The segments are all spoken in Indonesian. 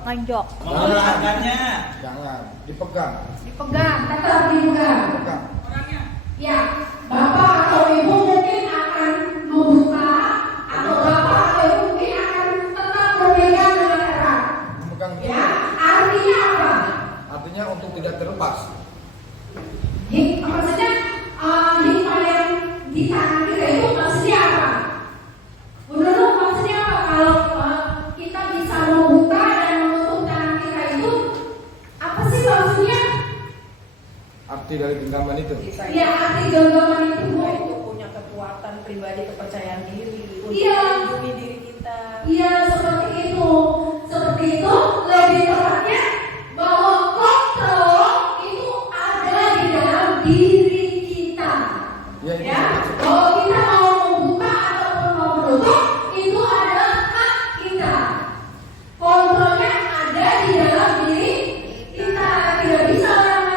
Tonjok. Olahraga jangan dipegang. Dipegang, tetap dipegang. Pegang. orangnya. Ya, bapak atau ibu mungkin akan membuka, atau bapak atau ibu mungkin akan tetap berpegang dengan erat. Memegang. Ya, artinya apa? Artinya untuk tidak terlepas. Maksudnya hikmah yang di tangan kita itu maksudnya apa? Menurut maksudnya apa? Kalau kita bisa membuka dan menutup tangan kita itu apa sih maksudnya? Arti dari genggaman itu. Ya, arti genggaman itu Itu punya kekuatan pribadi, kepercayaan diri untuk Iya. melindungi diri kita. Iya, seperti itu. Seperti itu, lebih tepatnya bahwa kontrol itu ada di dalam diri kita. Ya, itu Ya, maksudnya. kalau kita mau membuka ataupun mau menutup, itu adalah hak kita. Kontrolnya ada di dalam diri kita. Tidak bisa orang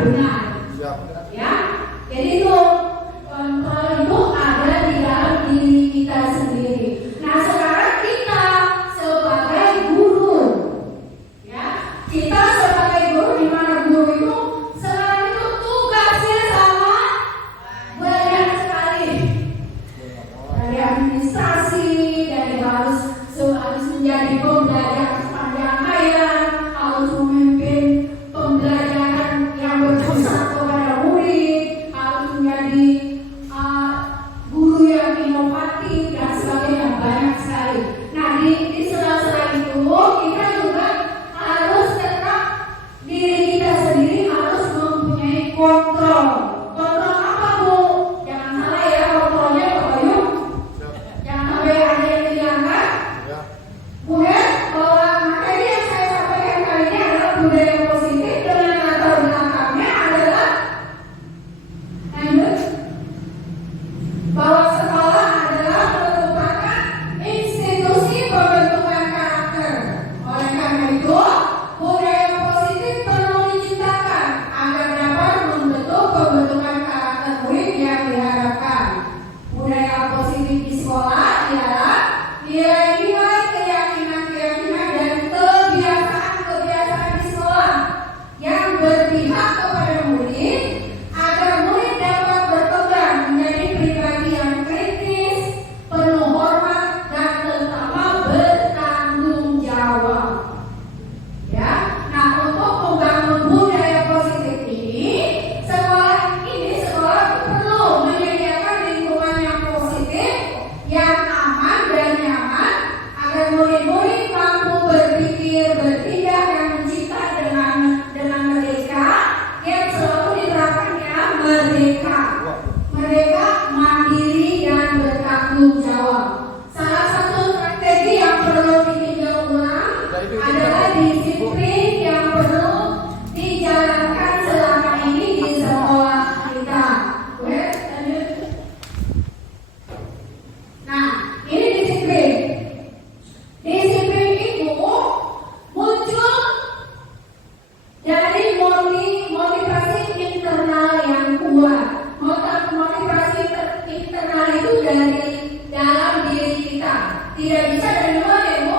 benar. Siap. Ya, jadi itu kontrol itu ada di dalam diri kita sendiri. Nah, sekarang kita sebagai guru, ya, kita sebagai guru, di mana guru itu sekarang itu tugasnya sama banyak sekali. Dari administrasi, dari harus menjadi pembelajar sepanjang hayat, harus memimpin pembelajaran yang berpusat kepada murid, harus menjadi guru yang inovatif dan sebagainya, banyak sekali. Nah, di sela-sela itu kita juga harus tetap diri kita sendiri harus mempunyai kontrol. Kontrol apa, Bu? Jangan salah ya, kontrolnya Bapak Bayu. Jangan sampai ada yang dilanggar. Ya. Kemudian bahwa materi yang saya sampaikan kali ini adalah budaya positif dengan latar belakangnya adalah lanjut bahwa sekolah adalah merupakan institusi pembentukan karakter. Oleh karena itu, budaya positif perlu diciptakan agar dapat membentuk pembentukan karakter murid yang diharapkan. Budaya positif di sekolah ialah nilai-nilai, keyakinan-keyakinan dan kebiasaan-kebiasaan di sekolah yang berpihak kepada murid agar murid dapat berkembang menjadi pribadi yang kritis, penuh hormat dan terutama bertanggung jawab. Ya, nah untuk membangun budaya positif ini, sekolah perlu menyediakan lingkungan yang positif, yang aman dan nyaman agar murid-murid mampu berpikir, bertindak dan mencipta dengan merdeka yang selalu diterapkannya merdeka, mandiri dan bertanggung jawab. Salah satu strategi yang perlu ditinjau ulang adalah disiplin yang perlu dijalankan selama ini di sekolah kita. Oke, lanjut. Nah, ini disiplin. Disiplin itu muncul dari motivasi internal yang kuat. Motivasi internal itu dari dalam diri kita. Tidak bisa dari luar ya, Bu.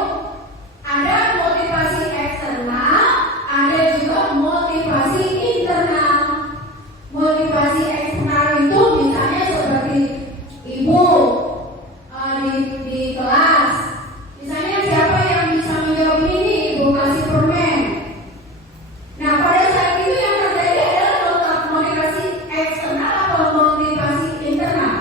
Ada motivasi eksternal, ada juga motivasi internal. Motivasi eksternal itu misalnya seperti ibu di kelas. Misalnya siapa yang bisa menjawab ini, ibu kasih permen. Nah, pada saat itu yang terjadi adalah motivasi eksternal atau motivasi internal.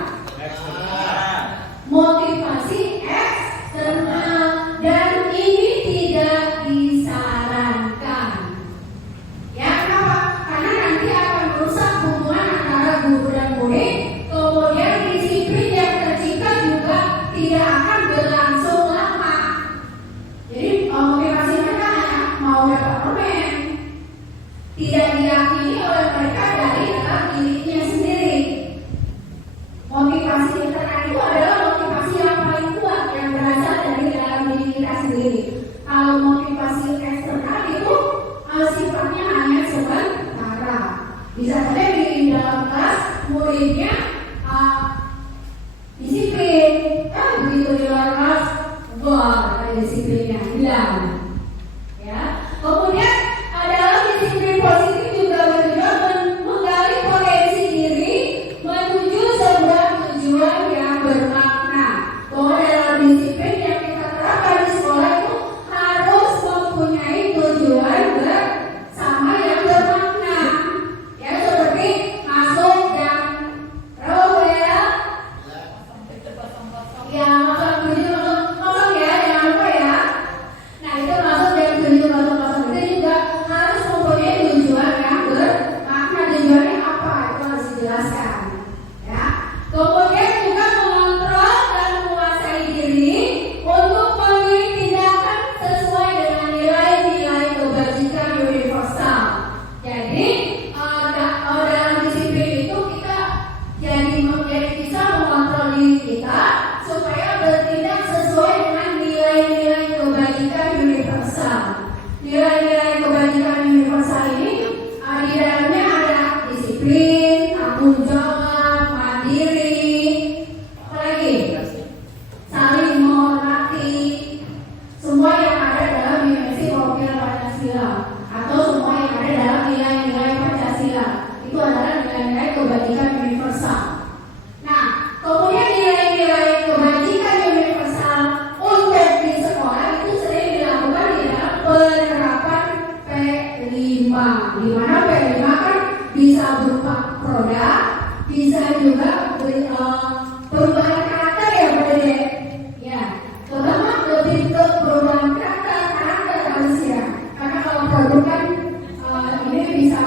Di mana P5 kan bisa berupa produk, bisa juga perubahan karakter ya Pak Dede. Ya, terutama lebih ke perubahan karakter manusia. Karena kalau produk kan ini bisa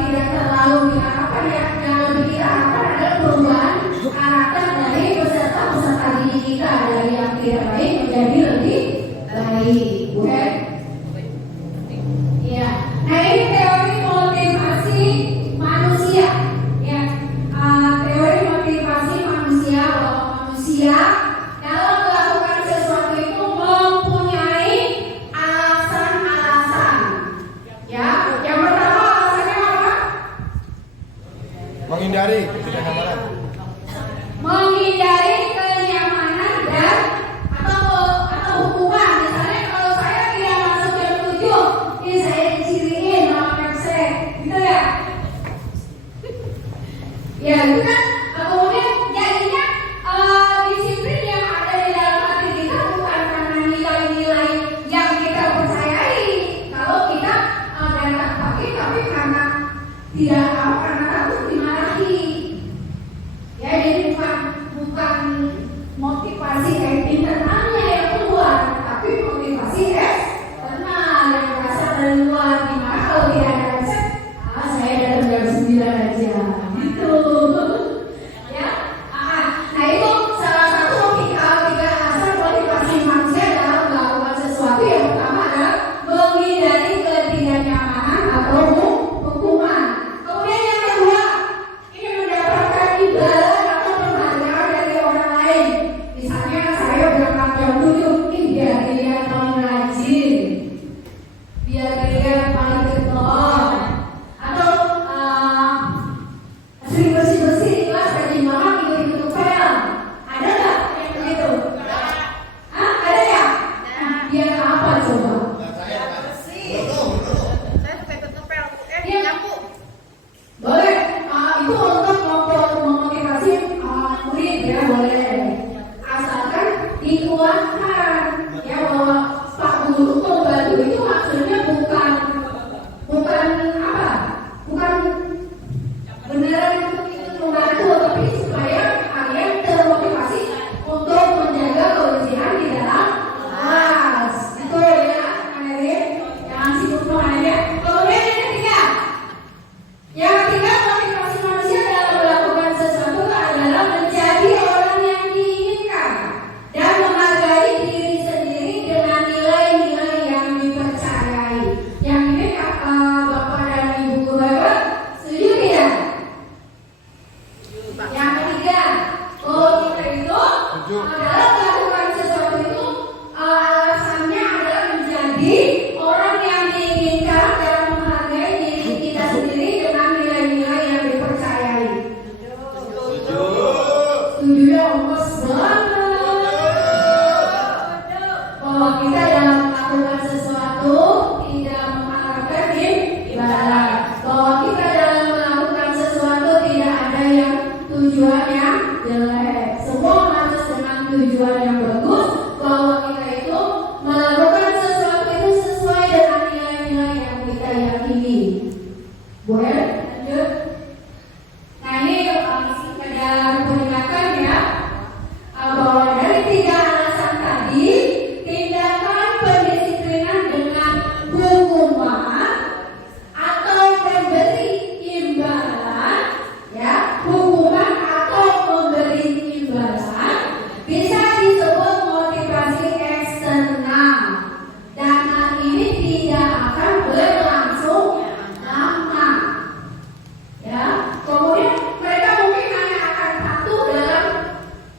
tidak terlalu diharapkan ya. Yang lebih kita harapkan adalah perubahan karakter dari peserta didik kita, dari yang tidak baik menjadi lebih baik. Bukan? Ya. Nah ini teori motivasi manusia. Ya. Teori motivasi manusia bahwa manusia dalam melakukan sesuatu itu mempunyai alasan-alasan. Ya. Yang pertama alasannya apa? Menghindari ketidaknyamanan. Menghindari kenyamanan dan atau hukuman. Misalnya kalau saya tidak masuk jam 7, ini saya diciriin sama Persek, gitu ya? Ya, itu kan kemudian jadinya disiplin yang ada di dalam hati kita bukan karena nilai-nilai yang kita percayai. Kalau kita datang pagi tapi karena tidak mau, karena takut dimarahi. Ya, jadi bukan motivasi internalnya yang keluar, tapi motivasi eksternal yang berasal dari luar. Dimana kalau tidak ada resep, saya datang jam 9 aja, gitu. Ya, nah itu salah satu tiga asal motivasi manusia dalam melakukan sesuatu. Yang pertama adalah menghindari ketidaknyamanan atau hukuman. Kemudian yang kedua, ini mendapatkan imbalan atau penghargaan dari orang lain. Misalnya saya berangkat jam 7, biar dilihat paling rajin, biar dilihat paling getol, atau sering bersih-bersih di kelas, rajin banget ikut-ikut tupel. Ada nggak yang begitu? Ada ya? Nah, biar apa coba? Boleh, itu untuk memotivasi murid ya, boleh. Asalkan dikuatkan ya bahwa Pak Guru membantu itu maksudnya bukan apa? Bukan beneran untuk ikut membantu, tapi supaya kalian termotivasi untuk menjaga kebersihan di dalam kelas. Itu ya, Anerin. Jangan sibuk aja. Kemudian yang ketiga. Yang ketiga, motivasi manusia dalam melakukan sesuatu adalah menjadi orang yang diinginkan dan menghargai diri sendiri dengan nilai-nilai yang dipercayai. Yang ini Bapak dan Ibu Guru setuju tidak? Yang ketiga, kita itu dalam melakukan sesuatu itu alasannya adalah menjadi orang yang diinginkan dan menghargai diri kita sendiri dengan nilai-nilai yang dipercayai. Setuju ya, Mas banget. Bahwa kita dalam melakukan sesuatu tidak mengharapkan imbalan. Bahwa kita dalam melakukan sesuatu tidak ada yang tujuan yang jelek. Semua harus dengan tujuan yang bagus. Bahwa kita itu melakukan sesuatu itu sesuai dengan nilai-nilai yang kita yakini. Boleh lanjut? Nah ini sekedar peringatkan ya, bahwa dari tiga alasan tadi, tindakan pendisiplinan dengan hukuman atau memberi imbalan, ya, hukuman atau memberi imbalan bisa disebut motivasi eksternal, dan hal ini tidak akan berlangsung lama. Ya, kemudian mereka mungkin hanya akan patuh dalam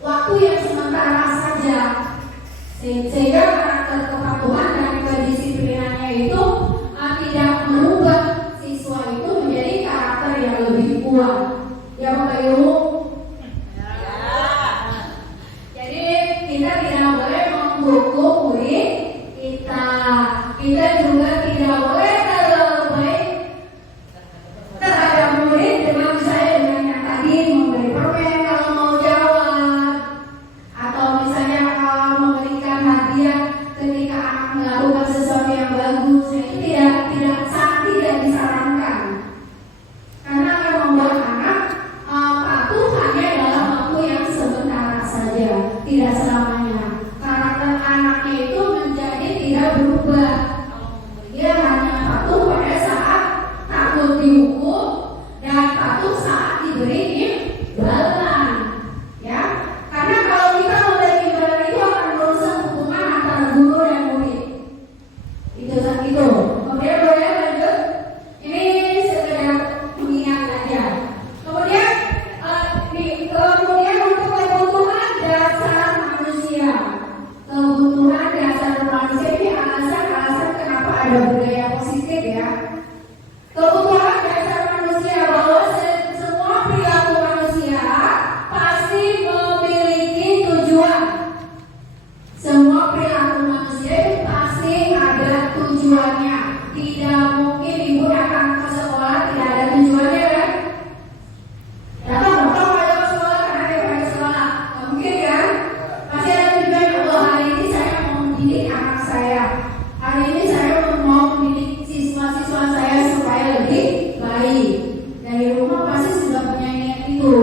waktu yang sementara saja, sehingga karakter kepatuhan dan kedisiplinannya itu tidak merubah siswa itu menjadi karakter yang lebih kuat. Ya Bapak Ibu. Jadi kita tidak boleh menghukum murid kita. Kita juga tidak boleh terlalu baik terhadap murid dengan misalnya dengan yang tadi memberi permen kalau mau jawab, atau misalnya memberikan hadiah ketika anak melakukan sesuatu yang bagus. maksudnya itu tidak disarankan. Karena akan membuat anak patuh hanya dalam waktu yang sebentar saja, tidak selamanya. Karakter anaknya itu menjadi tidak berubah. Dia hanya patuh pada saat takut dihukum dan patuh saat diberi imbalan. Ya, karena kalau kita memberi imbalan itu akan merusak hubungan antara guru dan murid. Itu. Kemudian boleh lanjut. Ini sekedar mengingat aja. Kemudian untuk kebutuhan dasar manusia. Kebutuhan dasar manusia ini alasan kenapa ada budaya positif ya. Kebutuhan dasar manusia bahwa semua perilaku manusia pasti memiliki tujuan. Semua perilaku manusia itu pasti ada tujuannya. Tidak mungkin ibu datang ke sekolah tidak ada tujuannya kan? Datang pada sekolah karena dia pada sekolah. Nggak mungkin kan? Pasti ada tujuan. Oh, hari ini saya mau mendidik anak saya. Hari ini saya mau mendidik siswa-siswa saya supaya lebih baik. Dari rumah pasti sudah punya niat itu.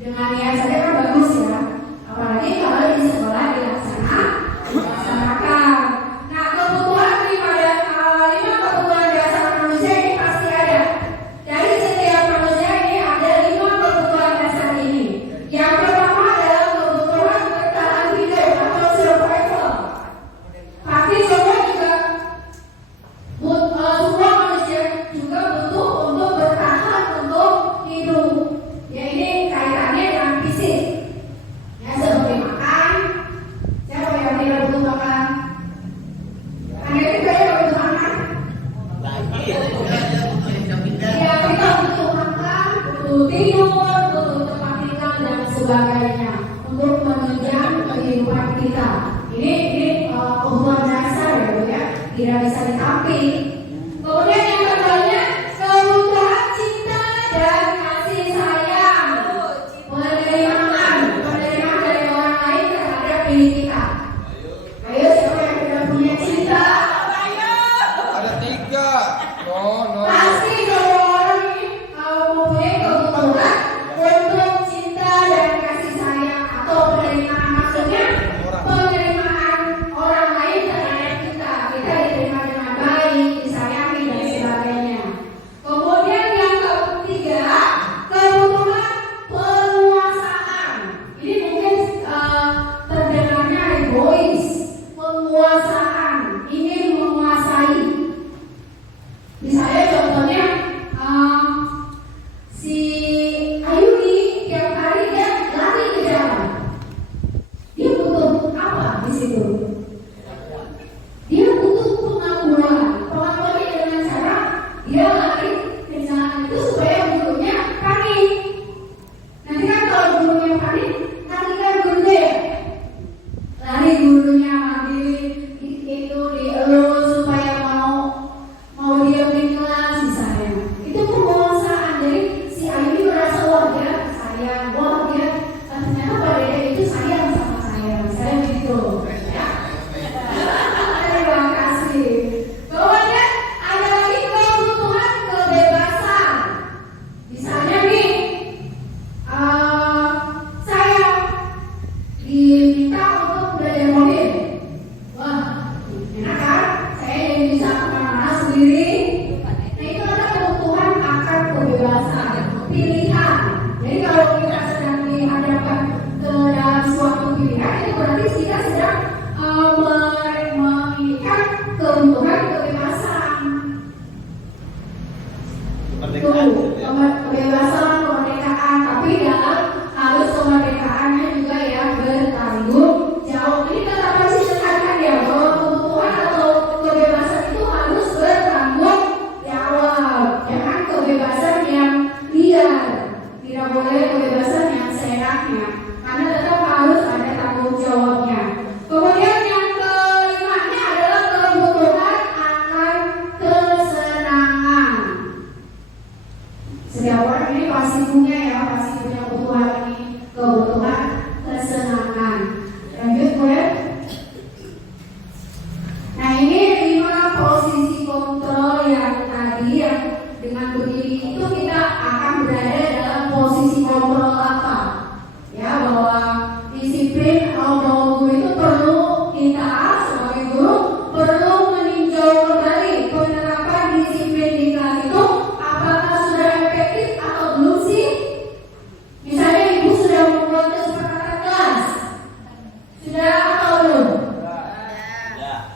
Dengan niat saja kan bagus ya. Apalagi kalau di sekolah dilaksanakan. Nah, kebutuhan daripada 5 kebutuhan dasar manusia ini pasti ada. Dari setiap manusia ini ada 5 kebutuhan dasar ini. Yang pertama adalah kebutuhan bertahan hidup atau survival. Pasti semua manusia juga butuh untuk bertahan untuk hidup. Ya ini kaitannya dengan fisik. Ya seperti makan. Siapa yang tidak butuh makan? Anda juga yang butuh makan. Ya kita butuh makan, butuh tidur, butuh tempat tinggal dan sebagainya untuk menunjang kehidupan kita. Ini kebutuhan dasar ya Bu ya, tidak bisa ditampik. Kemudian yang keduanya kebutuhan cinta dan kasih sayang. Penerimaan dari orang lain terhadap diri kita. Ayo siapa yang sudah punya cinta? Ada 3. No. Pasti kalau orang ini mempunyai kebutuhan untuk cinta dan kasih sayang atau penerimaan, maksudnya penerimaan orang lain terhadap kita. Kita diterima dengan baik,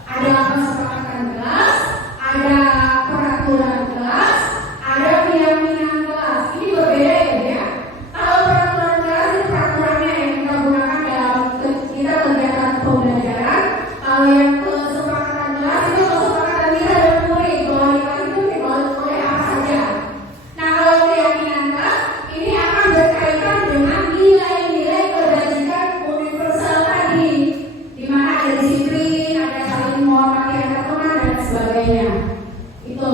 Ada kesepakatan kelas, ada peraturan kelas, ada keyakinan kelas. Ini berbeda ya. Kalau peraturan kelas itu peraturannya yang kita gunakan dalam kita kegiatan pembelajaran. Kalau yang kesepakatan kelas itu kesepakatan kita dan murid bahwa di kelas itu boleh apa saja. Nah, kalau keyakinan kelas ini akan berkaitan dengan nilai-nilai kebajikan universal tadi, di mana ada disiplin, ada saling menghormati antar teman dan sebagainya. Itu.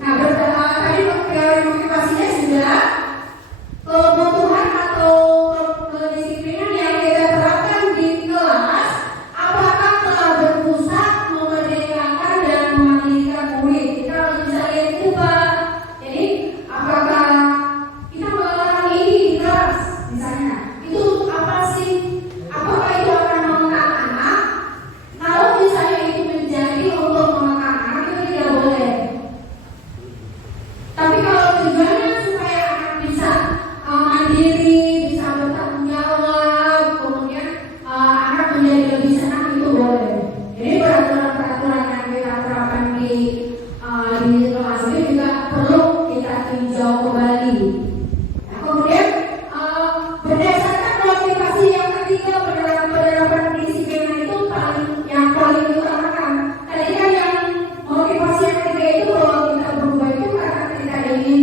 Nah, tadi teori motivasinya sudah. Kebutuhan atau kedisiplinan yang kita terapkan di kelas, apakah telah berpusat memerdekakan dan memandirikan murid? Kita bisa lihat itu, Pak. Jadi, apakah kita melakukan ini di kelas, misalnya, itu untuk apa sih? Apakah itu akan mengangkat anak? Kalau misalnya itu menjadi untuk mengangkat anak, itu tidak boleh. Tapi kalau tujuannya supaya anak bisa mandiri, bisa bertanggung jawab, kemudian anak menjadi lebih senang, itu boleh. Jadi peraturan-peraturan yang kita terapkan di kelas ini juga perlu kita tinjau kembali. Nah, kemudian berdasarkan motivasi yang ketiga, penerapan disiplin itu yang paling diutamakan. Tadi kan yang motivasi yang ketiga itu bahwa kita berubah itu karena kita ingin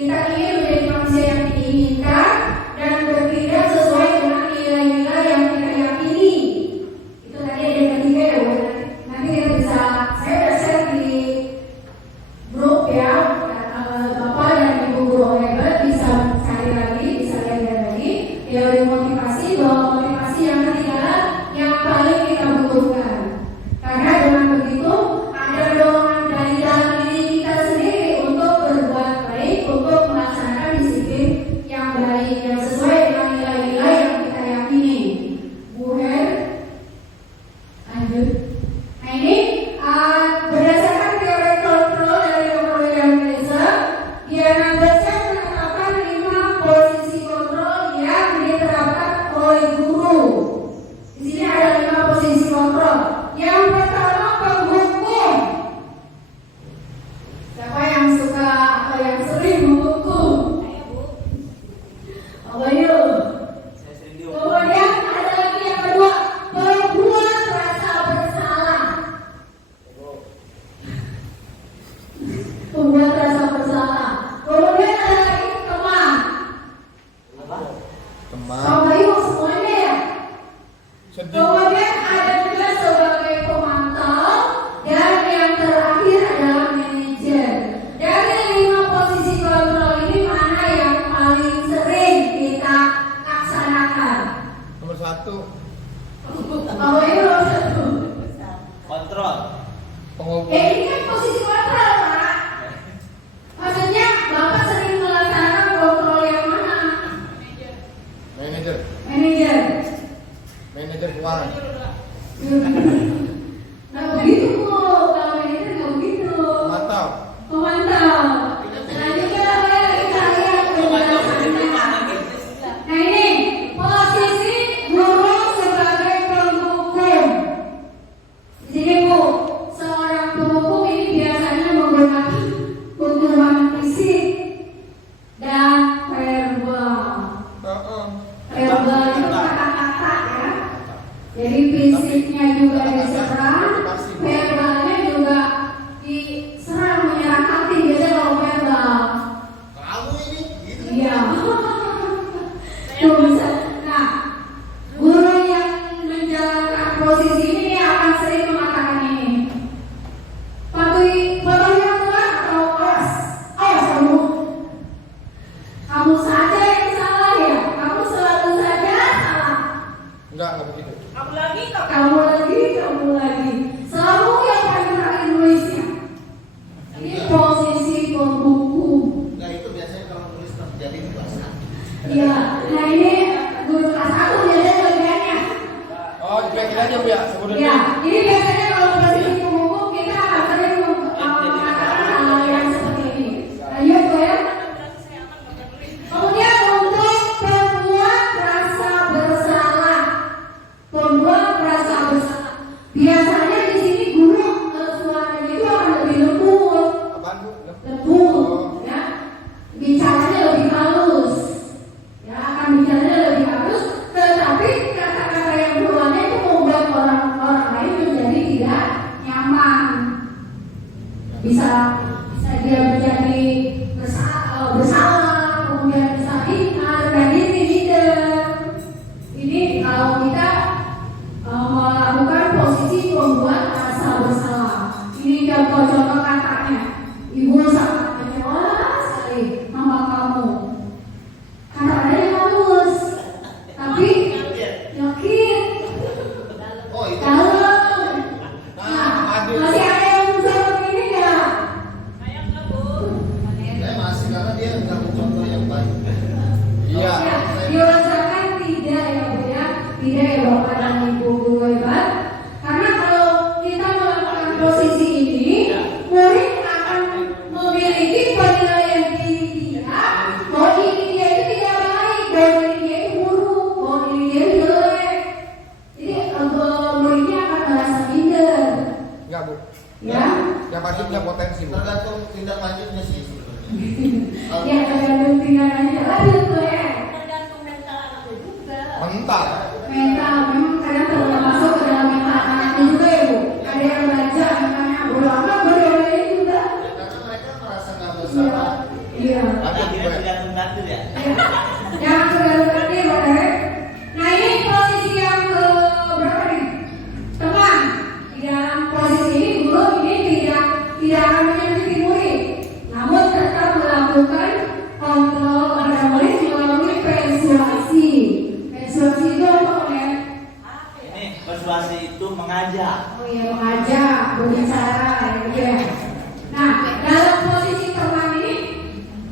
menjadi manusia yang diinginkan dan bertindak sesuai dengan nilai-nilai yang kita yakini. Itu tadi ada yang ketiga ya, Bu. Nanti kita bisa, saya udah share di grup ya, Bapak dan Ibu guru hebat bisa cari lagi, bisa lihat lagi teori motivasi, bahwa motivasi yang ketiga yang paling kita butuhkan. Karena dengan begitu ada dorongan dari dalam diri kita sendiri untuk berbuat baik, untuk melaksanakan disiplin yang baik, yang sesuai dengan nilai-nilai yang kita yakini. Bu Her, lanjut. Nah ini berdasarkan teori kontrol dari William Glaser, Diana Glaser menetapkan 5 posisi kontrol yang diterapkan oleh guru. Di sini ada 5 posisi kontrol. Yang pertama, penghukum. Siapa yang suka atau yang sering menghukum? Saya, Bu. Apa yuk? Kemudian ada lagi yang kedua, membuat rasa bersalah. Membuat rasa bersalah. Kemudian ada lagi teman. Teman. Sama yuk semuanya ya. Sedih. Kemudian ada juga sebagai pemantau, dan yang terakhir adalah manajer. Dari 5 posisi kontrol ini mana yang paling sering kita laksanakan? Nomor 1. Apa itu nomor 1? Kontrol. Penghukum. Ini kan posisi kontrol, Pak. Maksudnya Bapak sering melaksanakan kontrol yang mana? Manajer. Manajer. Manajer keuangan. Nah begitu Bu, kalau manajer nggak begitu. Pemantau. Pemantau. Selanjutnya apa ya, kita lihat penjelasannya. Nah ini posisi guru sebagai penghukum. Di sini Bu, seorang penghukum ini biasanya bisa dia menjadi bersalah, kemudian bisa hina dan ini leader. Ini kalau kita melakukan posisi pembuat rasa bersalah. Ini contoh-contoh katanya. Ibu sangat kecewa sekali sama kamu. Kata-katanya halus, tapi yakin. Oh itu. Kalau masih ada yang seperti ini nggak? Saya masih karena dia nggak contoh yang baik. Iya. Ya, dirasakan tidak ya Bu ya, tidak ya Bapak dan Ibu guru hebat. Karena kalau kita melakukan posisi ini, murid akan memiliki penilaian diri dia bahwa diri dia itu tidak baik, bahwa diri dia itu buruk, bahwa diri dia itu jelek. Jadi muridnya akan merasa minder, Enggak Bu. ya. Yang pasti punya potensi Bu. Tergantung tindak lanjutnya sih sebenarnya. Ya tergantung tindakannya. Lanjut Bu ya. Tergantung mental anaknya juga. Mental. Mental memang kadang termasuk ke dalam mental anaknya juga ya Bu. Ada yang belajar misalnya bodoh amat, bodoh ini juga. Karena mereka merasa nggak bersalah. Iya. Akhirnya tergantung takdir ya. Yang tergantung dia boleh. Nah ini posisi yang ke berapa nih? Teman. Di dalam posisi ini guru ini tidak akan menyakiti murid, namun tetap melakukan kontrol pada murid melalui persuasi. Persuasi itu apa ya? Ini persuasi itu mengajak. Oh ya, mengajak, berbicara, ya. Nah, dalam posisi teman ini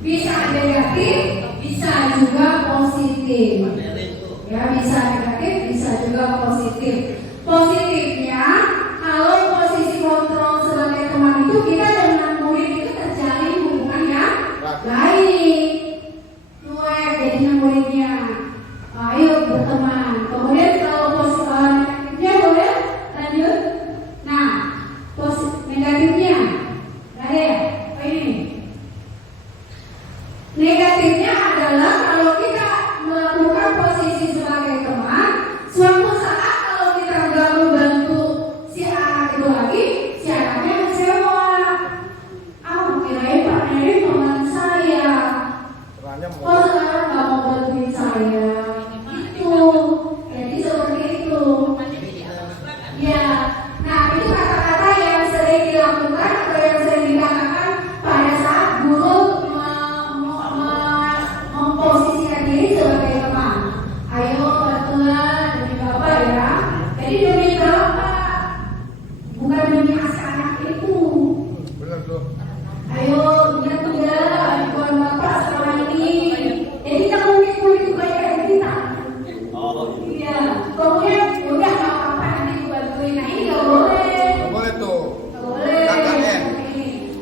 bisa negatif, bisa juga positif. Ya, bisa negatif, bisa juga positif. Positifnya, kalau posisi kontrol sebagai teman itu kita dengan murid itu terjalin hubungan yang baik. Cuek jadinya muridnya. Ayo berteman. Kemudian kalau posisi negatifnya boleh lanjut. Nah, posisi negatifnya ada ya? Apa ini? Negatifnya adalah kalau kita melakukan posisi sebagai teman, suatu saat kalau kita nggak membantu si anak itu lagi, si anaknya kecewa. Kirain Pak Neri teman saya, Terangnya kok mau. sekarang nggak mau bantuin saya? Itu, jadi seperti itu. Ya, nah itu kata-kata yang sering dilakukan atau yang sering dikatakan pada saat guru memposisikan diri sebagai teman. Ayo bantuan demi Bapak ya. Jadi demi Bapak, bukan demi anak itu. Bener tuh. Ayo lihat bantuan Bapak selama ini. Jadi kita murid-murid itu banyak yang kita. Oh, Iya. Kemudian udah nggak apa-apa nanti gue bantuin. Nah ini nggak boleh. Nggak boleh tuh. Nggak boleh. KKN.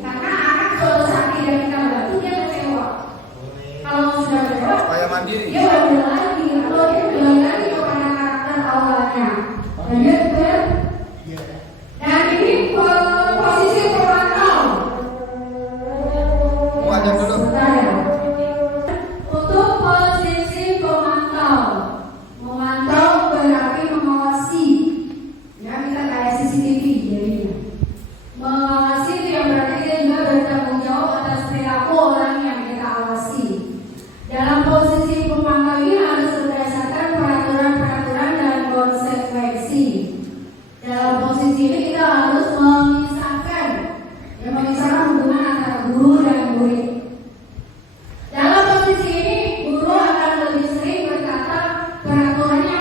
Karena anak suatu saat tidak kita bantu dia kecewa. Kalau sudah kecewa, Supaya mandiri. dia balik lagi atau dia kembali lagi kepada karakter awalnya. Lanjut ya. Dan ini posisi pemantau. Mau aja dulu. Sebentar ya. Untuk posisi pemantau, memantau berarti mengawasi. Ya kita kayak CCTV jadinya. Mengawasi itu yang berarti kita juga bertanggung jawab atas perilaku orang yang kita awasi. Dalam posisi pemantau ini harus berdasarkan peraturan-peraturan dan konsekuensi. Dalam posisi ini kita harus memisahkan hubungan antara guru dan murid. Dalam posisi ini guru akan lebih sering berkata peraturannya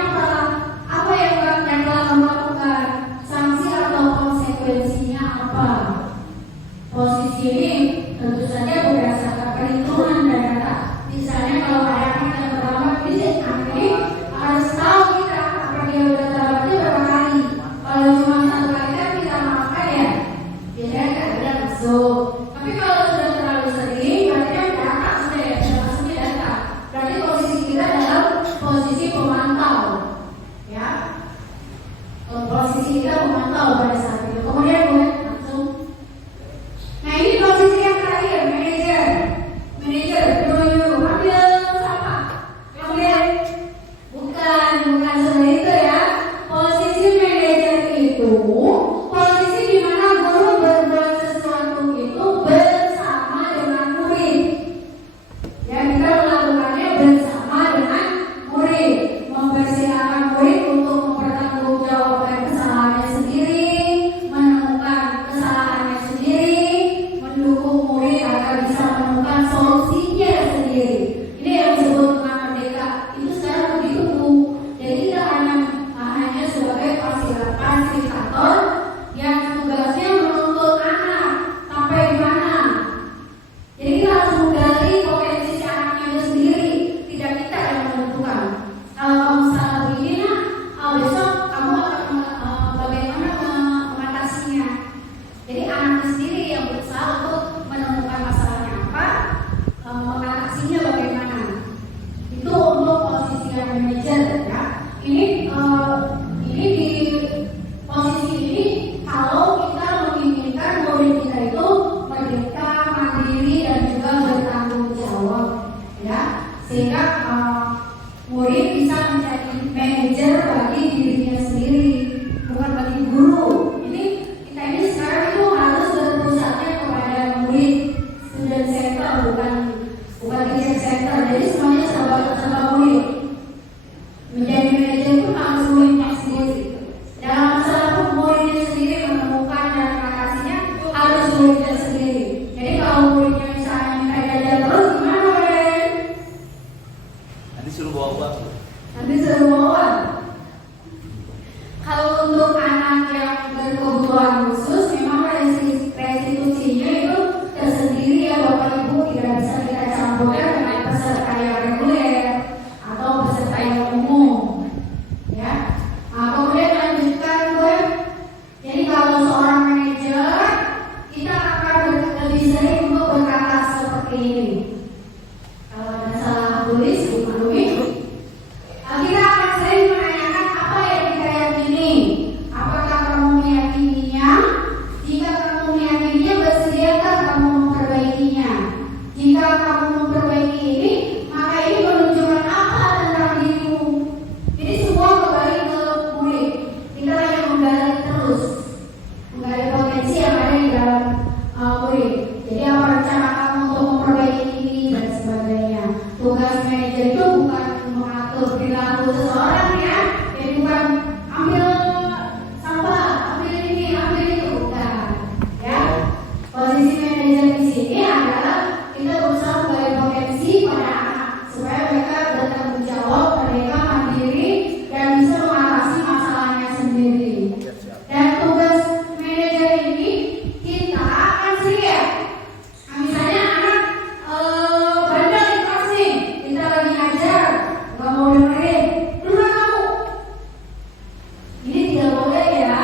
apa yang telah kamu lakukan, sanksi atau konsekuensinya apa. Posisi ini tentu saja berdasarkan perhitungan dan data. Misalnya kalau ada anak yang terlambat, anak ini harus tahu kita apa dia udah terlambatnya berapa kali. Kalau cuma satu kali kan kita maafkan ya, biasanya kan ada masuk. Tapi kalau sudah terlalu sering, berarti kan data sudah ya, sudah masuknya data. Berarti posisi kita dalam posisi pemantau, ya. Posisi kita pemantau pada saat itu. Kemudian boleh langsung. Nah ini posisi yang terakhir, manajer. Manajer, ambil sama. Kemudian bukan muridnya sendiri. Jadi kalau muridnya misalnya minta jajan terus gimana, Ren? Nanti suruh bawa uang. Nanti suruh bawa. Kalau untuk anak yang berkebutuhan khusus, memang restitusinya itu tersendiri ya Bapak Ibu, tidak bisa kita campurkan dengan peserta yang reguler atau peserta yang umum. Ya. Nah, kemudian lanjutkan gue. Jadi kalau seorang manajer, kita akan lebih sering untuk berkata seperti ini. Kalau ada salah tulis, dimaklumi. Kita akan sering menanyakan apa yang kita yakini. Apakah kamu meyakininya? Jika kamu meyakininya, bersediakah kamu memperbaikinya? Jika kamu memperbaiki ini, maka ini menunjukkan apa tentang dirimu. Jadi semua kembali ke murid. Kita hanya menggali terus, menggali potensi yang ada di dalam murid. Jadi apa rencana kamu untuk memperbaiki ini dan sebagainya. Tugas manajer itu bukan mengatur perilaku seseorang ya. Jadi bukan ambil sampah, ambil ini, ambil itu, bukan. Ya. Posisi manajer di sini adalah kita berusaha menggali potensi pada anak supaya mereka bertanggung jawab, mereka mandiri dan bisa mengatasi masalahnya sendiri. Dan tugas manajer ini kita akan lihat. Nah, misalnya anak bandel di kelas nih, kita lagi ngajar, nggak mau dengerin, rumah kamu. Ini tidak boleh ya.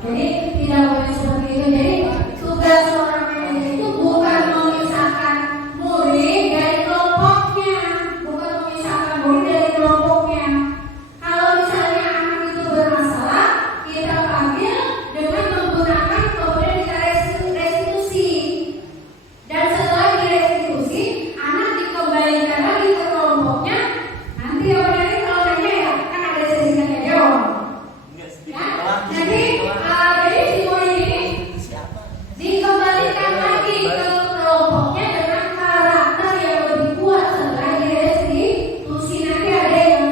Jadi tidak boleh seperti itu. Jadi tugas seorang manajer itu bukan memisahkan murid dari kelompoknya, bukan memisahkan murid dari kelompoknya. Kalau misalnya anak itu bermasalah, kita panggil dengan menggunakan kemudian kita restitusi. Dan setelah direstitusi, anak dikembalikan lagi ke kelompoknya. Nanti apa nanti kalau nanya ya, kan ada sesi tanya jawab. Enggak sedikit Ya, doang. jadi si murid ini Siapa? dikembalikan lagi ke kelompoknya dengan karakter yang lebih kuat setelah direstitusi. Nanti ada yang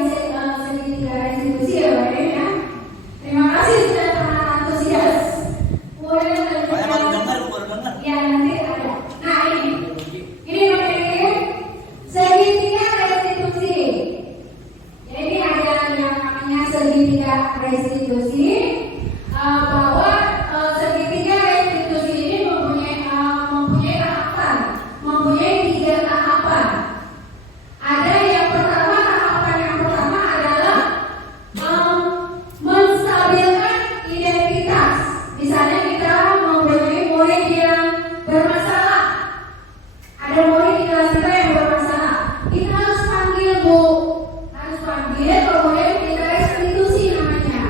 segitiga restitusi ya Pak ya. Terima kasih sudah sangat antusias. Kemudian Pokoknya baru dengar. ya nanti ada. Nah ini namanya segitiga restitusi. Jadi ada yang namanya segitiga restitusi, bahwa segitiga restitusi ini mempunyai tahapan, mempunyai 3 tahapan. Ada yang pertama, tahapan yang pertama adalah menstabilkan identitas. Misalnya kita mempunyai murid yang bermasalah. Ada murid di kelas kita yang bermasalah. Kita harus panggil Bu, harus panggil kemudian kita restitusi namanya.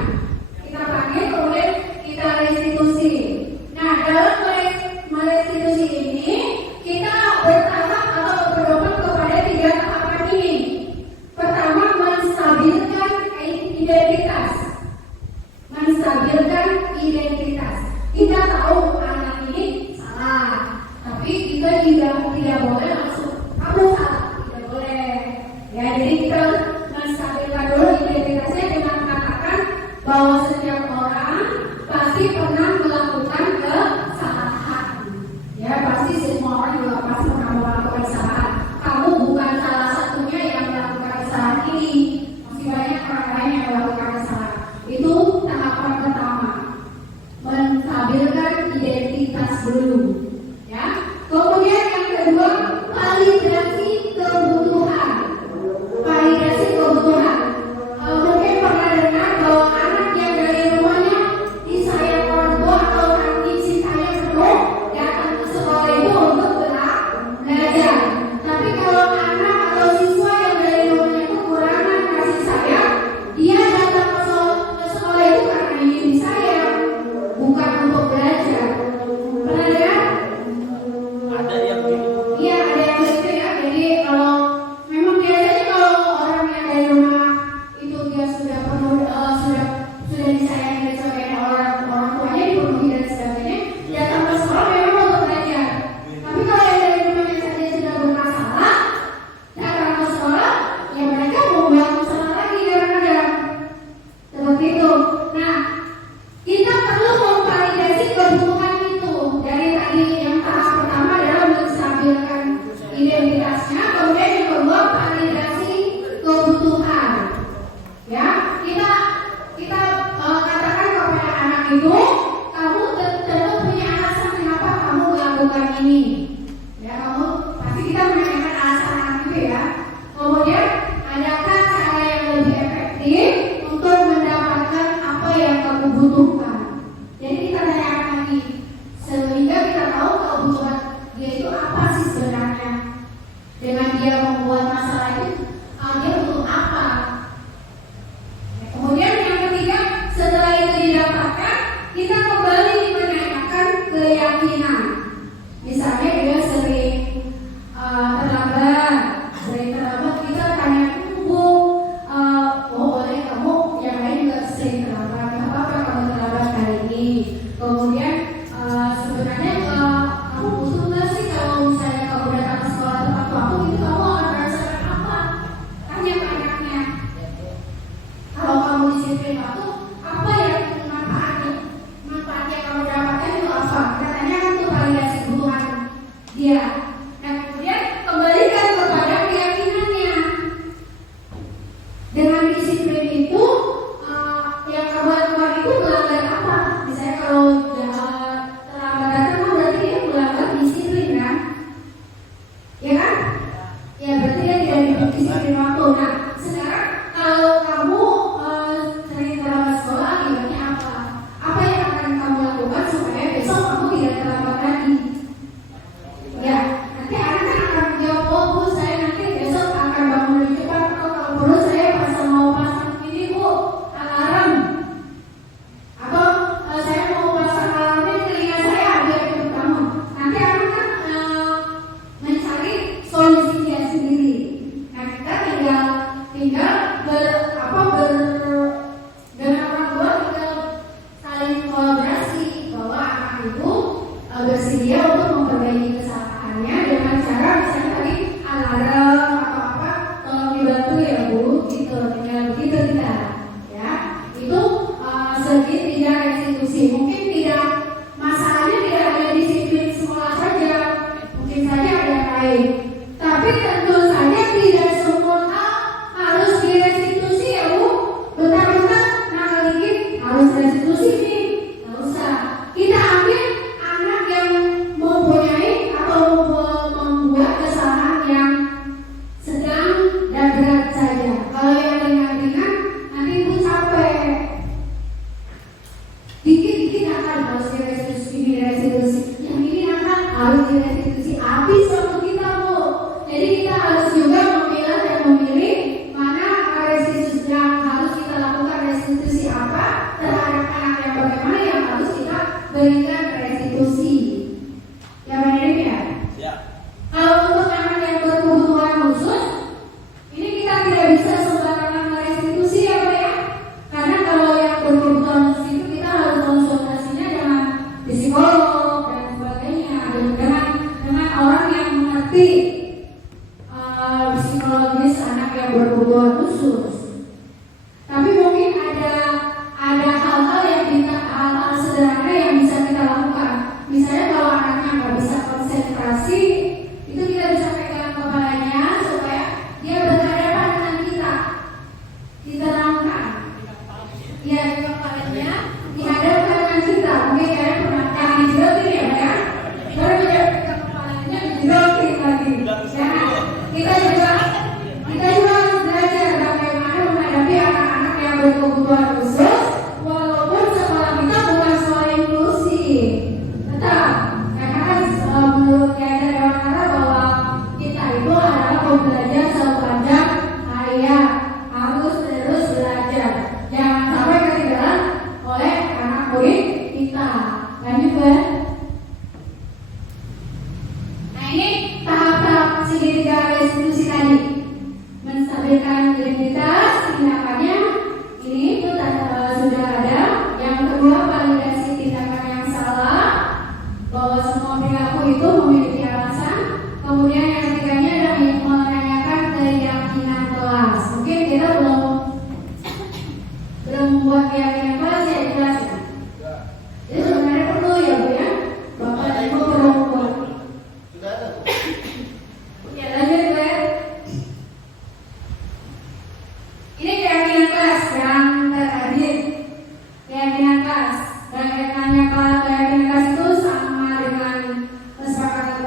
Kita panggil kemudian kita restitusi. Nah dalam merestitusi ini kita bertahap atau berdoa kepada 3 tahapan ini. Pertama, menstabilkan identitas. Menstabilkan identitas. Kita tahu anak ini salah, tapi kita juga tidak boleh langsung kamu salah, tidak boleh. Ya, jadi kita menstabilkan dulu identitasnya dengan mengatakan bahwa setiap orang pasti pernah melakukan kesalahan. Ya, pasti semua orang juga pasti pernah melakukan kesalahan. Kamu bukan salah satunya yang melakukan kesalahan ini. Masih banyak orang lain yang melakukan kesalahan. Itu tahapan pertama. Menstabilkan identitas dulu. Ya. Kemudian yang kedua, validasi kebutuhan. Validasi kebutuhan. Mungkin pernah dengar bahwa anak yang dari rumahnya disayang orang tua atau dicintainya penuh datang ke sekolah itu untuk belajar. Tapi kalau anak atau siswa yang dari rumahnya kekurangan kasih sayang, dia datang ke sekolah itu karena ingin disayang, bukan untuk belajar. Pernah dengar? ini. Ya, kamu pasti kita menanyakan alasan itu ya. Kemudian adakah cara yang lebih efektif untuk mendapatkan apa yang kamu butuhkan? Jadi kita tanyakan lagi sehingga kita tahu kebutuhan dia itu apa sih sebenarnya. Dengan dia membuat masalah itu, dia butuh apa? Kemudian yang ketiga, setelah itu didapatkan, kita kembali menanyakan keyakinan. Misalnya dia sering terlambat, kita tanya Bu, boleh kamu yang lain juga sering terlambat, nggak apa-apa kamu terlambat kali ini. Kemudian sebenarnya kamu butuh nggak sih kalau misalnya kamu datang ke sekolah tepat waktu itu kamu akan merasakan apa? Tanya ke anaknya. Kalau kamu disiplin waktu, apa yang manfaat yang kamu dapatkan itu apa? Katanya kan itu validasi kebutuhan dia. Dan kemudian kembalikan kepada keyakinannya. Dengan disiplin itu, yang kamu lakukan itu melanggar apa? Misalnya kalau terlambat datang, berarti dia melanggar disiplin kan? Ya kan? Ya berarti dia tidak disiplin waktu. Nah, sekarang kalau kamu sering terlambat sekolah, akibatnya apa? Apa yang akan kamu lakukan supaya besok kamu tidak terlambat lagi? Ya, nanti anak akan menjawab, oh Bu, saya nanti besok akan bangun lebih cepat. Kalau perlu saya mau pasang ini Bu, alarm. Atau saya mau pasang alarmnya di telinga saya biar cepat bangun. Nanti anak kan mencari solusi dia sendiri. Nah, kita tinggal dengan orang tua kita saling kolaborasi bahwa anak itu bersedia untuk memperbaiki kesalahannya dengan cara misalnya tadi alarm atau apa, tolong dibantu ya Bu, gitu, tinggal begitu kita ya. Itu sedikit tidak restitusi. Mungkin tidak, masalahnya tidak hanya disiplin sekolah saja, mungkin saja ada yang lain. Tapi tentu saja tidak semua hal harus direstitusi ya Bu. Bentar-bentar nakal dikit harus restitusi nih, nggak usah. Kita ambil anak yang mempunyai atau membuat kesalahan yang sedang dan berat saja. Kalau yang ringan-ringan nanti Ibu capek. Dikit-dikit akan harus direstitusi, yang ini akan harus direstitusi. Habis waktu kita Bu. Jadi kita harus juga memilah dan memilih mana restitusi yang harus kita lakukan, restitusi apa terhadap anak yang bagaimana yang harus kita berikan restitusi. Ya benar ya? Ya. Kalau untuk anak yang berkebutuhan khusus, ini kita tidak bisa sembarangan restitusi ya Pak ya. Karena kalau yang berkebutuhan khusus itu kita harus konsultasinya dengan psikolog dan sebagainya, dengan orang yang mengerti psikologis anak yang berkebutuhan khusus. Tapi mungkin ada hal-hal yang hal-hal sederhana yang bisa kita lakukan. Misalnya kalau anaknya nggak bisa konsentrasi, itu kita bisa pegang kepalanya supaya dia berhadapan dengan kita, ditenangkan. Ya, kepalanya dihadapkan dengan kita. Mungkin kalian pernah yang dijerotin ya, kan? Baru dia pegang kepalanya dijerotin lagi. Ya, kita juga harus belajar bagaimana menghadapi anak-anak yang berkebutuhan khusus, walaupun sekolah kita bukan sekolah inklusif. Tetap, karena kan menurut Yayasan Dewantara bahwa kita itu adalah pembelajar sepanjang hayat, harus terus belajar. Jangan sampai ketinggalan oleh anak murid kita. Dan juga, nah ini tahap-tahap segitiga restitusi tadi. Menstabilkan identitas, tindakannya ini itu sudah ada. Yang kedua, validasi tindakan yang salah, bahwa semua perilaku itu memiliki alasan. Kemudian yang ketiganya adalah menanyakan keyakinan kelas. Mungkin kita belum membuat keyakinan kelas ya di kelas ya. Jadi sebenarnya perlu ya Bu ya, Bapak dan Ibu perlu membuat. Sudah ada Bu. Ya lanjut Bu ya. Ini keyakinan kelas yang terakhir. Keyakinan kelas. Dan keyakinan kelas itu sama dengan kesepakatan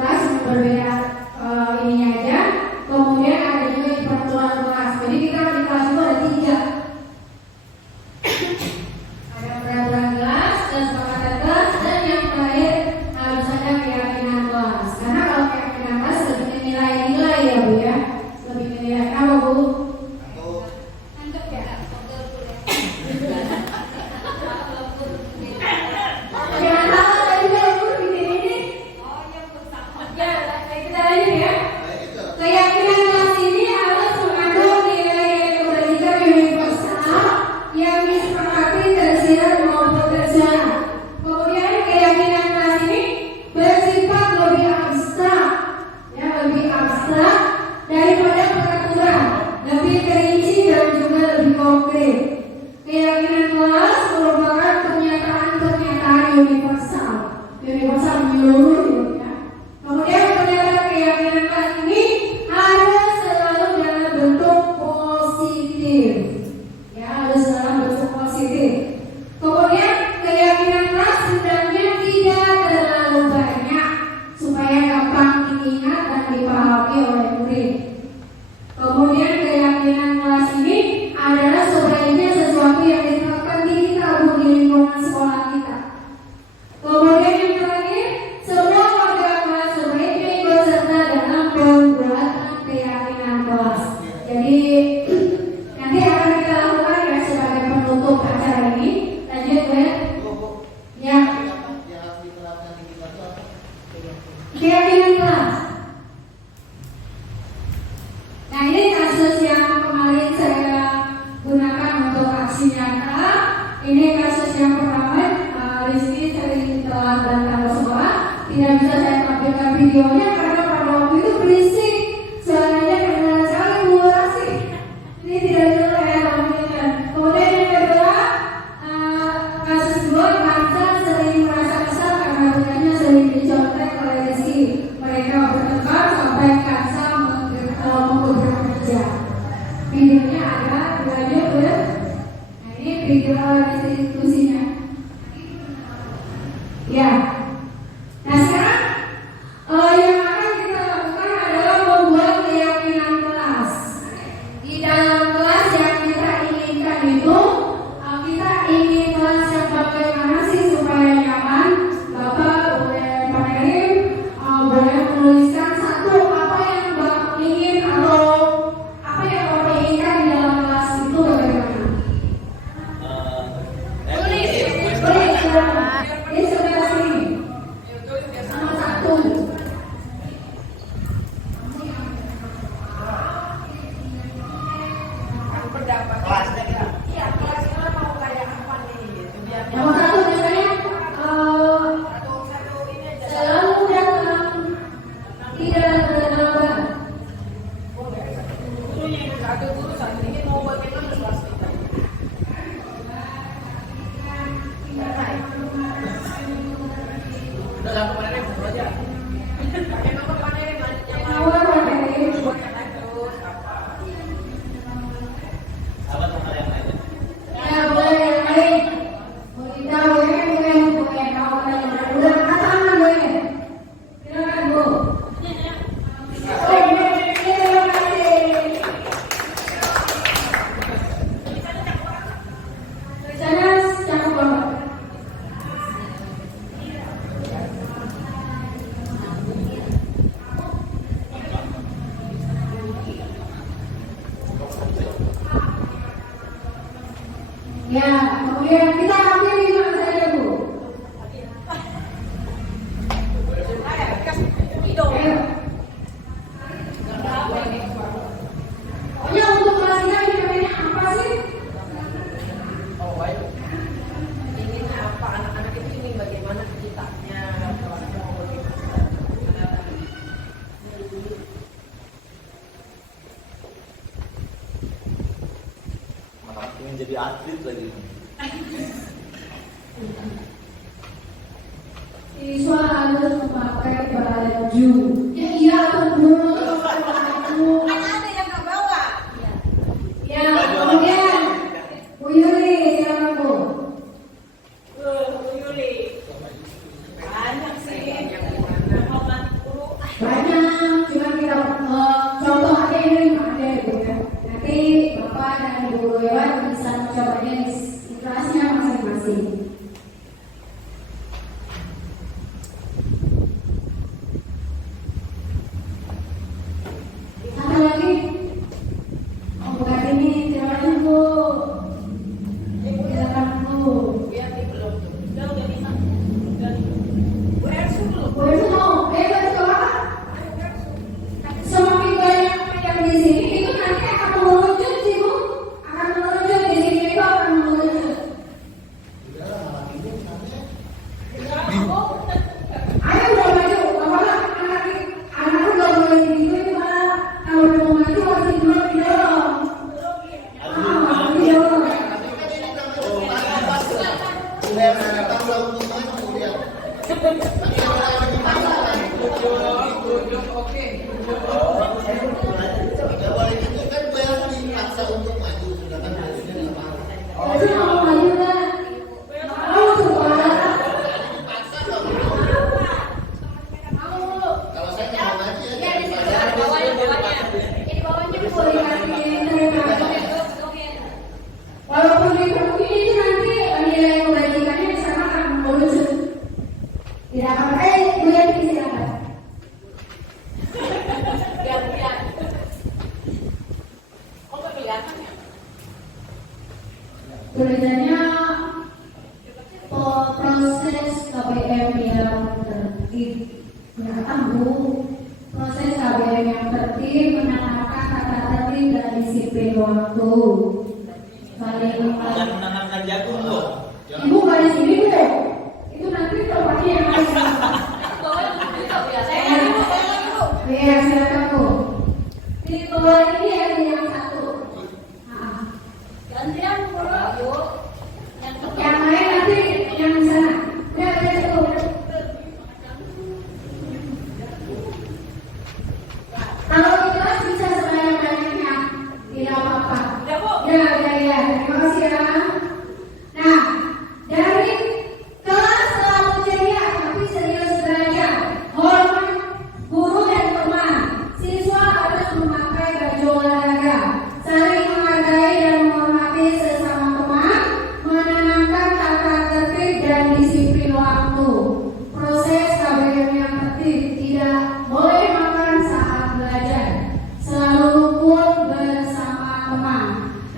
keyakinan kelas. Nah, ini kasus yang kemarin saya gunakan untuk aksi nyata. Ini kasus yang pertama, Rizky sering telat dan kalau sekolah. Tidak bisa saya tampilkan videonya karena pada waktu itu berisik, suaranya kedengaran sekali, murasi. Ini tidak bisa saya tampilkan. Kemudian yang kedua, kasus kedua, Kansa sering merasa kesal karena bukannya sering dicontek oleh Rizky. Mereka bertengkar sampai Kansa menggerak kerja. Videonya ada, dilanjut ya. Nah, ini video institusinya. Ya. Nah, sekarang yang akan kita lakukan adalah membuat keyakinan kelas. Di dalam kelas yang kita inginkan itu, kita ingin kelas yang bagaimana sih supaya nyaman. Bapak boleh panerin, boleh menuliskan satu apa yang Bapak ingin atau apa yang Bapak inginkan di dalam kelas itu bagaimana. Tulis, di sebelah sini. Sama satu. Pendapat Kelasnya kita. iya kelasnya mau kayak apa nih gitu biar Nomor satu biasanya satu ini aja selalu datang tidak terlambat. satu guru satu ini mau bagaimana kelas kita Udah langsung panerin satu aja. pakai nomor panerin yang Nomor panerin. terus apa Apa sama yang lain? Ya boleh yang lain. Mau kita boleh kau udah katakan boleh. Silakan Bu. Terima kasih. Tulisannya cakep banget. Ya, kemudian kita ambil di mana saja Bu. Ayo. Pokoknya untuk kelas kita ini namanya apa sih? oh baik inginnya apa anak-anak itu ingin bagaimana ceritanya kelasnya mau bagaimana Malah ingin jadi atlet lagi. Siswa harus memakai baju. Ya iya atau belum? kan ada yang nggak bawa Ya, kemudian Bu Yuli, silakan Bu. Yuli banyak sih yang guru Banyak, cuma kita contoh aja ini ada gitu ya. Nanti Bapak dan Ibu Dewan bisa mencobanya di kelasnya masing-masing. Satu lagi, bukan ini, terima kasih Bu. Silakan Bu. biar di belum tuh udah bisa udah Bu Ersu belum Bu Ersu mau, betul apa? Semakin banyak yang di sini itu nanti akan mengerucut sih Bu, akan mengerucut di sini itu akan mengerucut. Udah malah bingung namanya. Ayo udah maju, apakah anak udah mulai gitu malah kalau mau maju harus didorong. Didorong. Udah datang belum semuanya kemudian. Ya boleh gitu kan gue yang dipaksa untuk maju sedangkan presiden nggak mau. Jadi mau maju nggak? Mau sekolah? Dipaksa nggak mau. Mau. Kalau saya nggak mau maju ya Ya di jangan sebelah dipaksa. bawahnya. Di bawahnya boleh dikasih terima kasih. Walaupun diperlukan itu nanti nilai kebajikannya disamakan melucut. Tidak akan gue yang silakan. biar kok nggak kelihatan ya Tulisannya proses KPM yang tertib. Ya, Bu. Proses KBM yang tertib menanamkan tata tertib dan disiplin waktu. Saling Bukan menanamkan jagung loh. Ibu nggak di sini, Bu. Itu nanti tempatnya yang ada. Iya, silakan, Bu. Di bawah ini ada yang satu. Nah, Gantian pula, yuk. yang lain nanti yang di sana. Udah, ada satu. Kalau di kelas bisa sebanyak-banyaknya, tidak apa-apa. Udah, Bu. Ya, terima kasih ya. Nah, dari kelas selalu ceria tapi serius belajar, hormat guru dan teman. Siswa harus memakai baju olahraga, saling menghargai dan menghormati sesama teman, menanamkan tata tertib dan disiplin waktu. Proses KBM yang tertib, tidak boleh makan saat belajar, selalu rukun bersama teman.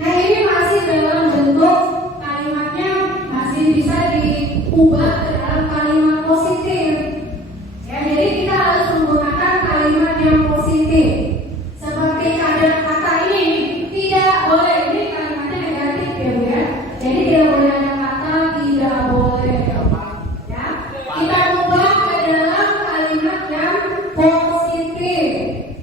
Nah, ini masih dalam bentuk kalimatnya masih bisa diubah ke dalam kalimat positif. Ya, jadi kita harus menggunakan kalimat yang positif. Seperti kata ini tidak boleh, ini kalimatnya negatif ya, Bu ya. Jadi tidak boleh ada kata tidak boleh. Ya, kita ubah ke dalam kalimat yang positif.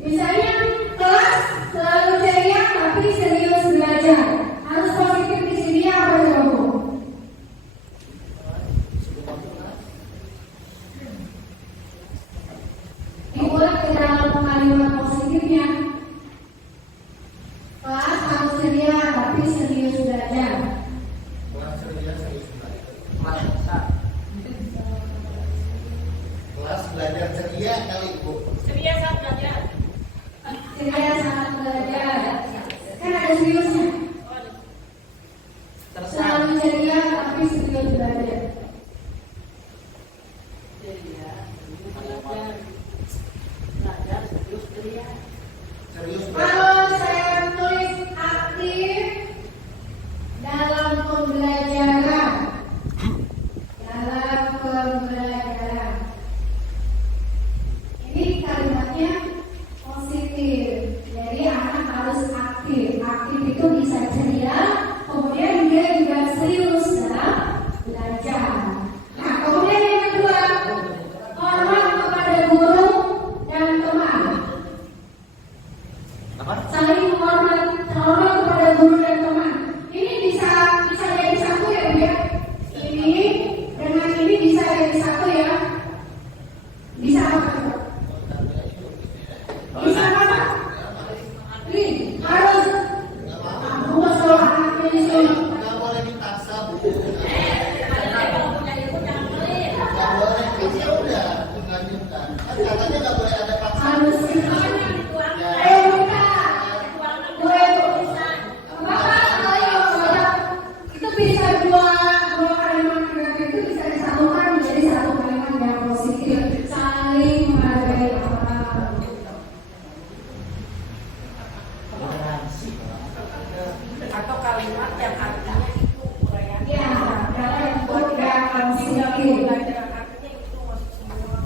Misalnya kelas selalu ceria tapi serius belajar. Harus positif di sini apa coba, Bu? Dibuat ke dalam kalimat positifnya. Kelas harus ceria tapi serius belajar. Kelas ceria serius belajar. Kelas belajar ceria kali, Bu. Ceria saat belajar. Ceria saat belajar. Kan ada seriusnya. Selalu ceria tapi serius belajar. Ceria. Belajar terus ceria. Serius belajar. Kalau saya tulis aktif dalam pembelajaran, ini kalimatnya positif. Jadi anak harus aktif. Aktif itu bisa ceria, kemudian dia juga serius dalam belajar. Nah, kemudian yang kedua, hormat kepada guru dan teman. Apa? Saling hormat kepada guru dan teman. Ini bisa jadi satu ya, Bu ya. Ini dengan ini bisa jadi satu ya. Bisa apa? Bisa apa? Ini harus buat seluruh anaknya di sini. Nggak boleh dipaksa, Bu. Kalau punya ilmu jangan pelit. Nggak boleh. Ini udah dilanjutkan. Kan katanya nggak boleh ada paksa. Harus Soalnya dituangkan. ayo kita. Dituangkan Gue tulisan. Bapak kalau itu bisa dua kalimat negatif itu bisa disatukan menjadi satu kalimat yang positif. Saling menghargai orang. Atau kalimat yang artinya itu uraian. Ya, karena itu tidak positif. Artinya itu masuk semua.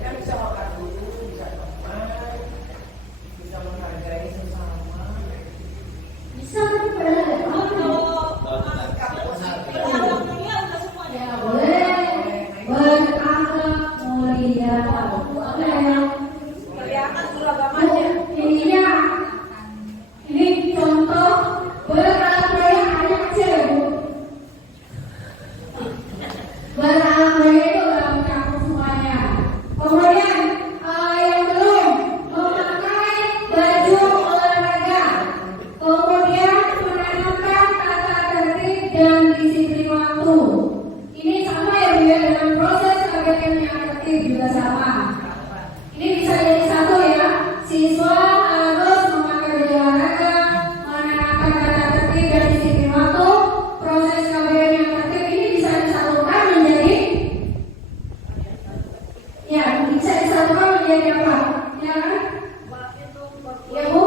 Kan bisa makan dulu, bisa teman, bisa menghargai sesama. Bisa kan padahal ya? Kalau dunia udah semua Ya boleh berakhlak mulia. Apa yang kelihatan seragamnya. ininya ini contoh berakhlak mulia hanya kecil, Bu. Berakhlak mulia itu udah mencakup semuanya. Kemudian yang belum memakai baju olahraga. Kemudian menanamkan tata tertib dan disiplin waktu. Ini sama ya, Bu ya, dengan proses KBM yang tertib juga sama. Ini bisa jadi satu ya. Siswa harus memakai baju olahraga, menanamkan tata tertib dan disiplin waktu. Proses KBM yang tertib ini bisa disatukan menjadi, ya bisa disatukan menjadi apa? Ya kan? Ya, Bu.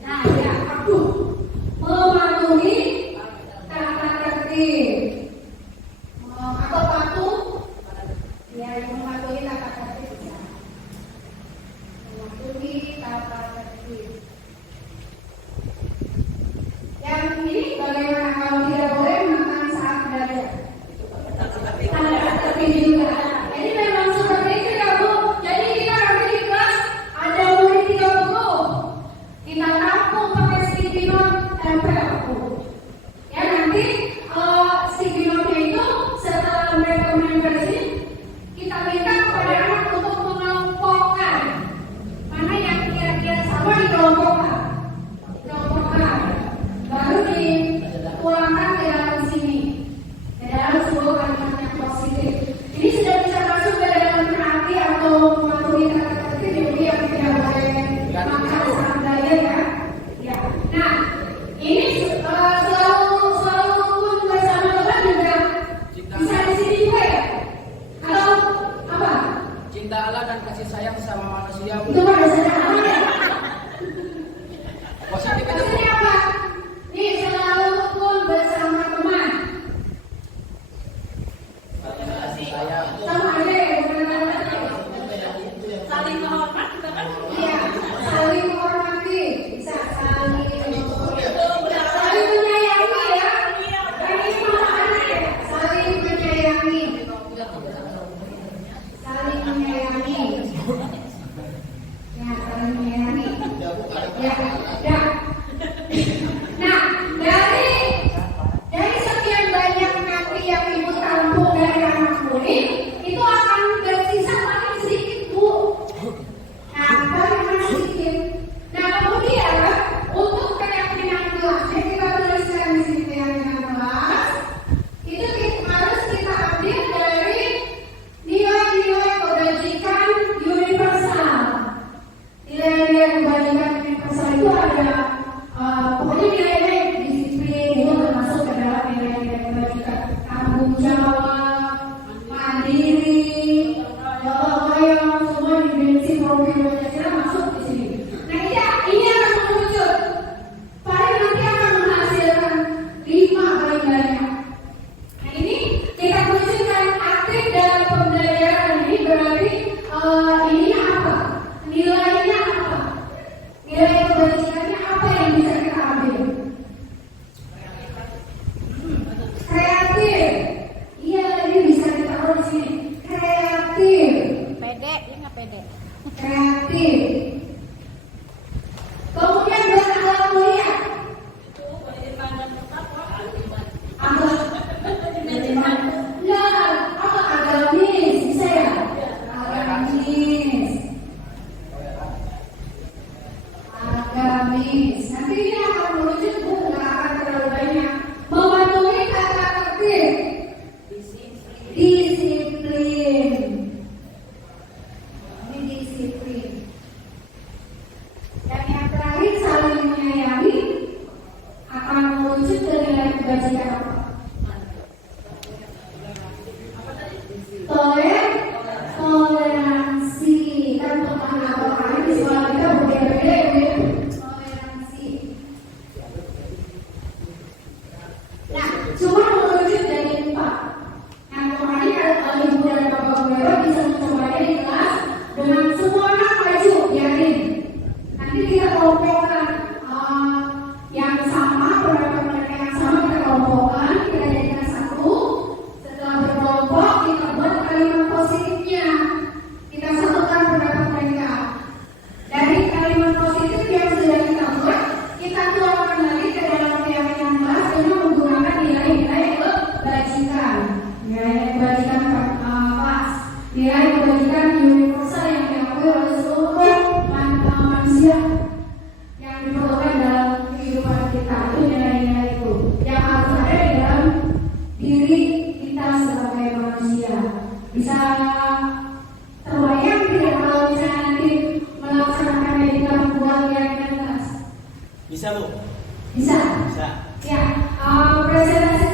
Nah, ya, aku mematuhi tata tertib. Atau patuh, ya, yang menghala dan kasih sayang sama manusia. Itu pada sederhana ya. Positif itu. Maksudnya apa? Nih, selalu rukun bersama teman. Sayang. Sama aja ya, bukan apa-apa. Saling menghormat juga kan? Iya, saling menghormati, bisa saling Saling menyayangi ya. Ini sama aja ya, saling menyayangi. Saling menyayangi. Ya, saling menyayangi. Ya, ya. Nah, dari sekian banyak nanti yang ibu tampung dari anak murid, itu akan bersisa paling sedikit, Bu. Nah, bagaimana sedikit? Nah, kemudian untuk keyakinan kelasnya kita tuliskan di sini keyakinan kelas. Itu harus kita ambil dari nilai-nilai kebajikan universal. Nilai-nilai kebajikan universal itu ada pokoknya nilai-nilai disiplin itu termasuk ke dalam nilai-nilai kebajikan. Tanggung jawab, mandiri, yang semua dimensi profil Pancasila masuk di sini. Nah, ini akan mengerucut. Paling nanti akan menghasilkan 5 paling banyak. Nah, ini kita khususkan aktif dalam pembelajaran ini berarti ininya apa? Nilainya apa? Nilai kebajikannya apa yang bisa kita ambil? Kreatif. Iya, ini bisa ditaruh di sini. Kreatif. Pede, dia nggak pede. Kreatif. Kemudian berakhlak mulia. Itu pendidikan dan bertakwa. Akhlak. Ya, apa agamis bisa ya? Agamis. Agamis. Nanti ini akan merujuk, Bu, nggak akan terlalu banyak. Mematuhi tata tertib. Disiplin. Ini disiplin. Dan yang terakhir saling menyayangi akan merujuk ke nilai kebajikan apa? Toleransi. Kan pernah kali di sekolah kita berbeda-beda ya. Toleransi. Nah, cuma merujuk dari 4. Nah, kemarin kalau ibu dan bapak guru bisa mencobanya di kelas dengan semua anak maju, yakin. Nanti kita kelompokkan yang sama, pendapat mereka yang sama kita kelompokkan, kita jadikan satu. Setelah berkelompok, kita buat kalimat positifnya. Kita satukan pendapat mereka. Dari kalimat positif yang sudah kita buat, kita tuangkan lagi ke dalam keyakinan kelas dengan menggunakan nilai-nilai kebajikan. Nilai kebajikan kelas, nilai kebajikan universal yang diakui oleh seluruh manusia yang diperlukan dalam kehidupan kita. Itu nilai-nilai itu yang harus ada di dalam diri kita sebagai manusia. Bisa terbayang tidak kalau misalnya nanti melaksanakannya di dalam buah keyakinan kelas? Bisa, Bu? Bisa. Bisa. Ya, presentasi